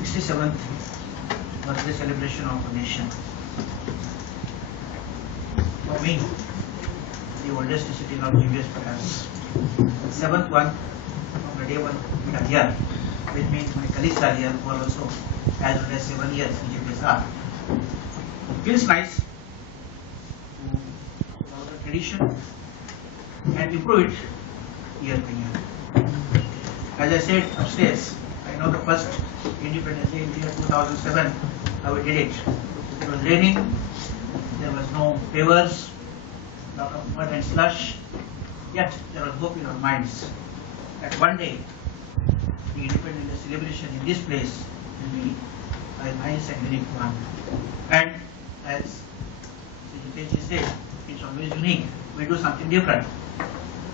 67th birthday celebration of the nation. For me, the oldest citizen of GVS perhaps. The seventh one from the day one we are here. With me, my colleagues are here who are also as well as 7 years in GVS are. It feels nice to follow the tradition and improve it year by year. As I said upstairs, I know the first Independence Day in the year 2007, how we did it. It was raining, there was no pavers, lot of mud and slush, yet there was hope in our minds that one day the Independence Day celebration in this place will be a nice and unique one. And as Jitesh said, it's always unique, we do something different.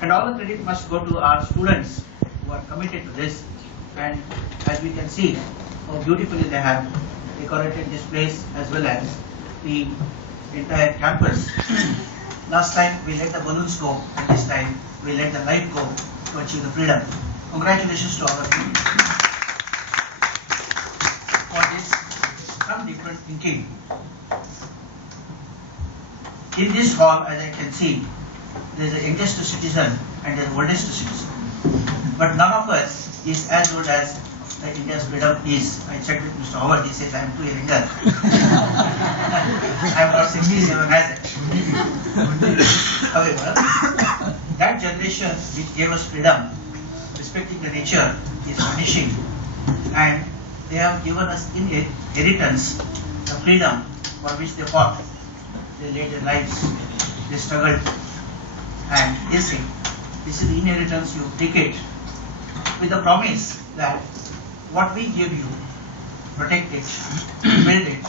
And all the credit must go to our students who are committed to this, and as we can see how beautifully they have decorated this place as well as the entire campus. Last time we let the balloons go, and this time we let the light go to achieve the freedom. Congratulations to all of you for this some different thinking. In this hall, as I can see, there is the youngest citizen and the oldest citizen. But none of us is as good as the India's freedom is. I checked with Mr. Howard, he says I am too younger. I am not 67 as it. However, that generation which gave us freedom, respecting the nature, is vanishing. And they have given us in inheritance the freedom for which they fought. They laid their lives, they struggled. And they say, this is the inheritance, you take it with the promise that what we give you, protect it, build it,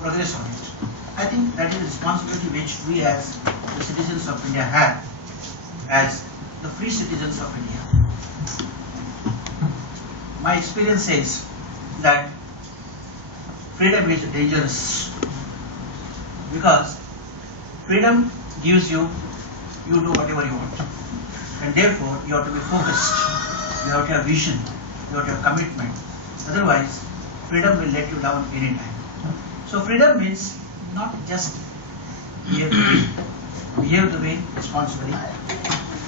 progress on it. I think that is the responsibility which we as the citizens of India have, as the free citizens of India. My experience says that freedom is dangerous because freedom gives you do whatever you want, and therefore you have to be focused, you have to have vision, you have to have commitment. Otherwise, freedom will let you down anytime. So freedom means not just behave the way responsibly,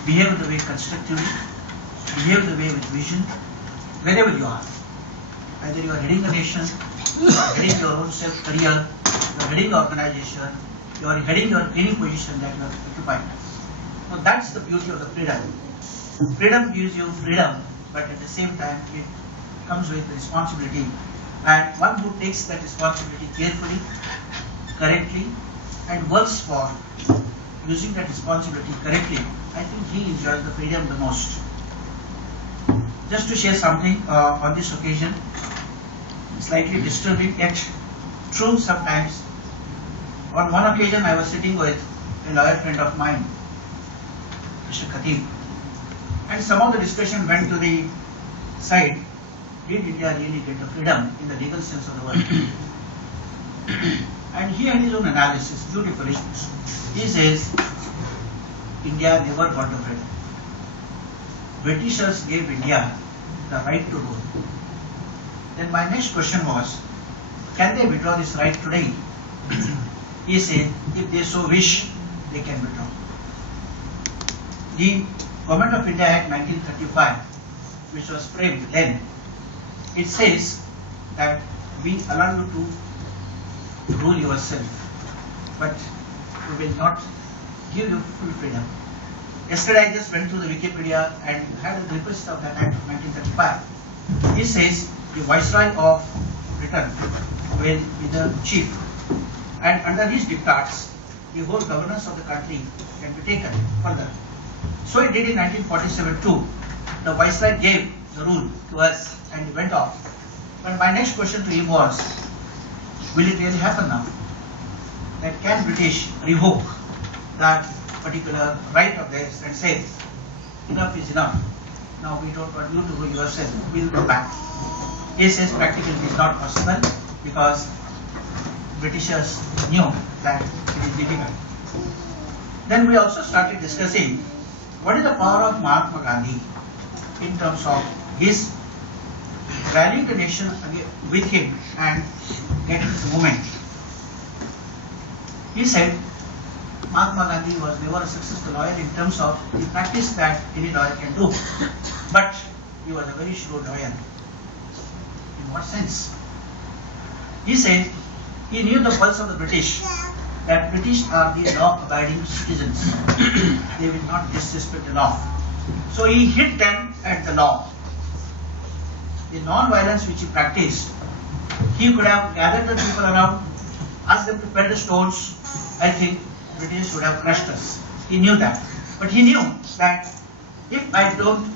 behave the way constructively, behave the way with vision, wherever you are. Either you are heading the nation, you are heading your own self-career, you are heading the organization, you are heading your any position that you are occupying. So that's the beauty of the freedom. Freedom gives you freedom, but at the same time it comes with responsibility. And one who takes that responsibility carefully, correctly, and works for using that responsibility correctly, I think he enjoys the freedom the most. Just to share something on this occasion, slightly disturbing yet true sometimes. On one occasion I was sitting with a lawyer friend of mine, Mr. Khatib, and some of the discussion went to the side, did India really get the freedom in the legal sense of the word? And he had his own analysis, beautifully. He says, India never got the freedom. Britishers gave India the right to rule. Then my next question was, can they withdraw this right today? He said, if they so wish, they can withdraw. The Government of India Act 1935, which was framed then, it says that we allow you to rule yourself, but we will not give you full freedom. Yesterday I just went through the Wikipedia and had a request of that Act of 1935. It says the Viceroy of Britain will be the chief, and under his dictats, the whole governance of the country can be taken further. So it did in 1947 too. The Viceroy gave the rule to us and he went off. But my next question to him was, will it really happen now? That can British revoke that particular right of theirs and say, enough is enough. Now we don't want you to rule yourself, we'll go back. He says practically it is not possible because Britishers knew that it is difficult. Then we also started discussing what is the power of Mahatma Gandhi in terms of his valuing the nation with him and get into the movement. He said Mahatma Gandhi was never a successful lawyer in terms of the practice that any lawyer can do, but he was a very shrewd lawyer. In what sense? He said he knew the pulse of the British, that British are the law-abiding citizens. They will not disrespect the law. So he hit them at the law. The non-violence which he practiced, he could have gathered the people around, asked them to pellet stones. I think British would have crushed us. He knew that. But he knew that if I don't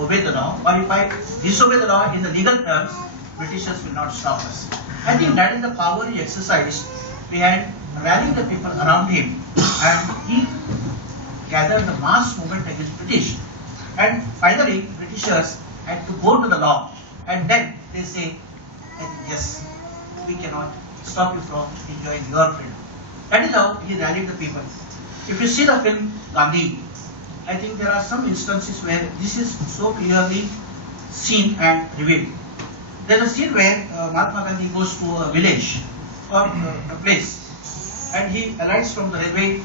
obey the law, or if I disobey the law in the legal terms, Britishers will not stop us. I think that is the power he exercised behind rallying the people around him, and he gathered the mass movement against British. And finally, Britishers had to go to the law, and then they say, I think, yes, we cannot stop you from enjoying your freedom. That is how he rallied the people. If you see the film Gandhi, I think there are some instances where this is so clearly seen and revealed. There is a scene where Mahatma Gandhi goes to a village or a place, and he alights from the railway,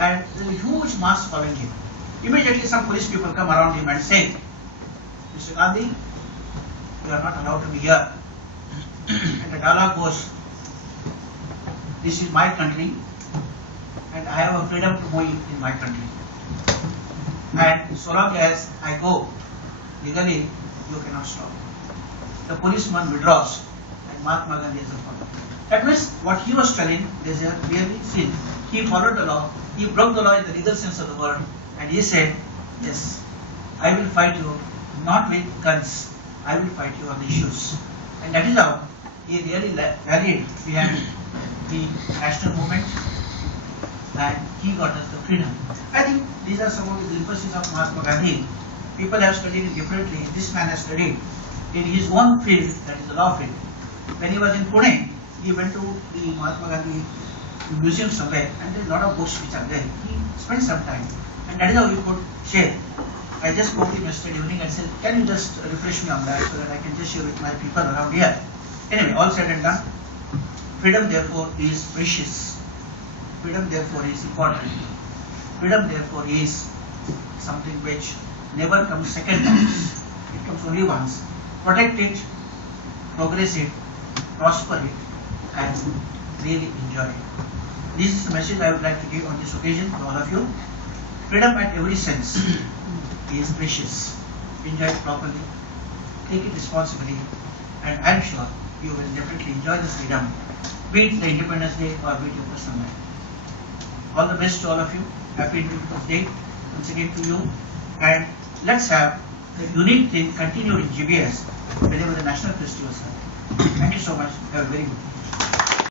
and there is a huge mass following him. Immediately some police people come around him and say, Mr. Gandhi, you are not allowed to be here. And the dialogue goes, this is my country, and I have a freedom to move in my country. And so long as I go legally, you cannot stop. The policeman withdraws, and Mahatma Gandhi is a follower. That means what he was telling, they are clearly seen. He followed the law, he broke the law in the legal sense of the word, and he said, yes, I will fight you, not with guns, I will fight you on the issues. And that is how he really rallied behind the national movement, and he got us the freedom. I think these are some of the glimpses of Mahatma Gandhi. People have studied it differently. This man has studied in his own field, that is the law field. When he was in Pune, he went to the Mahatma Gandhi museum somewhere, and there are a lot of books which are there. He spent some time, and that is how he could share. I just spoke to him yesterday evening and said, can you just refresh me on that so that I can just share with my people around here. Anyway, all said and done, freedom therefore is precious. Freedom therefore is important. Freedom therefore is something which never comes second once. It comes only once. Protect it, progress it, prosper it, and really enjoy it. This is the message I would like to give on this occasion to all of you. Freedom at every sense is precious. Enjoy it properly, take it responsibly, and I am sure you will definitely enjoy this freedom, be it the Independence Day or be it your personal life. All the best to all of you. Happy Independence Day once again to you, and let's have the unique thing continued in GBS whenever the national festivals are. Thank you so much. Have a very good day.